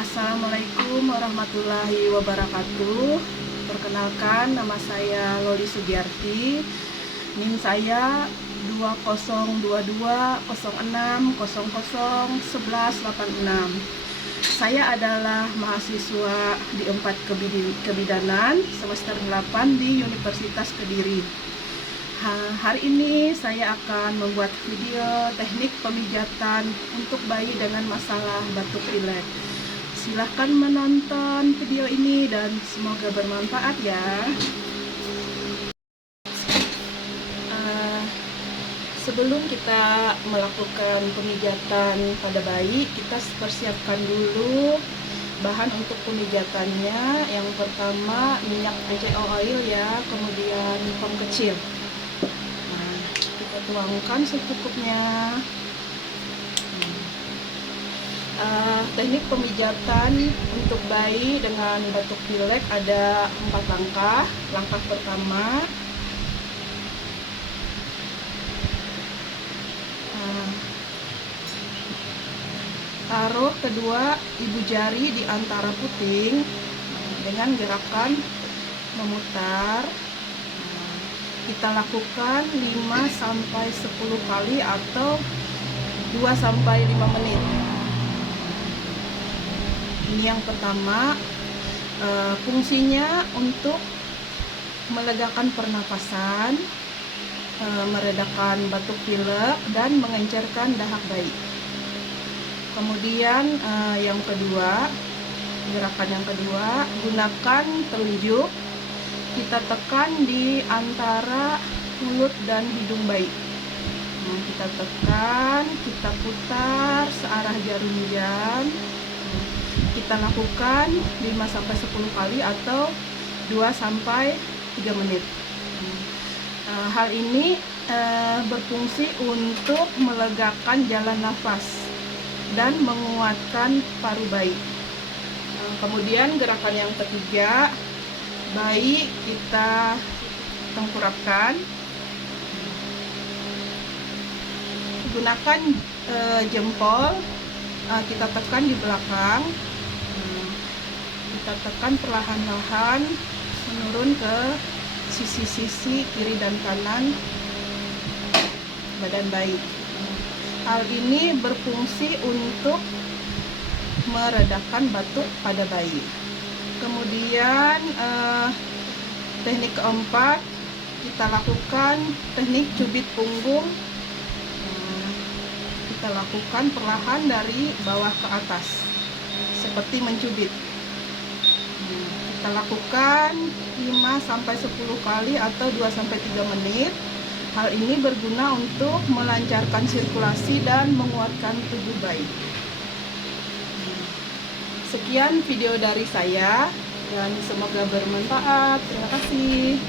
Assalamualaikum warahmatullahi wabarakatuh. Perkenalkan, nama saya Loli Sugiarti. NIM saya 202206001186. Saya adalah mahasiswa di 4 kebidanan semester 8 di Universitas Kediri. Hari ini saya akan membuat video teknik pemijatan untuk bayi dengan masalah batuk pilek. Silahkan menonton video ini dan semoga bermanfaat ya. Sebelum kita melakukan pemijatan pada bayi, kita persiapkan dulu bahan untuk pemijatannya. Yang pertama minyak PCO oil ya, kemudian foam kecil. Kita tuangkan secukupnya. Teknik pemijatan untuk bayi dengan batuk pilek ada 4 langkah. Langkah pertama, taruh kedua ibu jari di antara puting dengan gerakan memutar. Kita lakukan 5-10 kali atau 2-5 menit. Ini yang pertama. Fungsinya untuk melegakan pernapasan, meredakan batuk pilek, dan mengencerkan dahak bayi. Kemudian yang kedua, gerakan yang kedua, gunakan telunjuk. Kita tekan di antara mulut dan hidung bayi. Kita tekan, kita putar searah jarum jam. Kita lakukan 5-10 kali atau 2-3 menit. Hal ini berfungsi untuk melegakan jalan nafas dan menguatkan paru bayi. Kemudian gerakan yang ketiga, bayi kita tengkurapkan. Gunakan jempol, kita tekan di belakang. Kita tekan perlahan-lahan menurun ke sisi-sisi kiri dan kanan badan bayi. Hal ini berfungsi untuk meredakan batuk pada bayi. Kemudian teknik keempat, kita lakukan teknik cubit punggung. Kita lakukan perlahan dari bawah ke atas seperti mencubit. Kita lakukan 5-10 kali atau 2-3 menit. Hal ini berguna untuk melancarkan sirkulasi dan menguatkan tubuh bayi. Sekian video dari saya dan semoga bermanfaat. Terima kasih.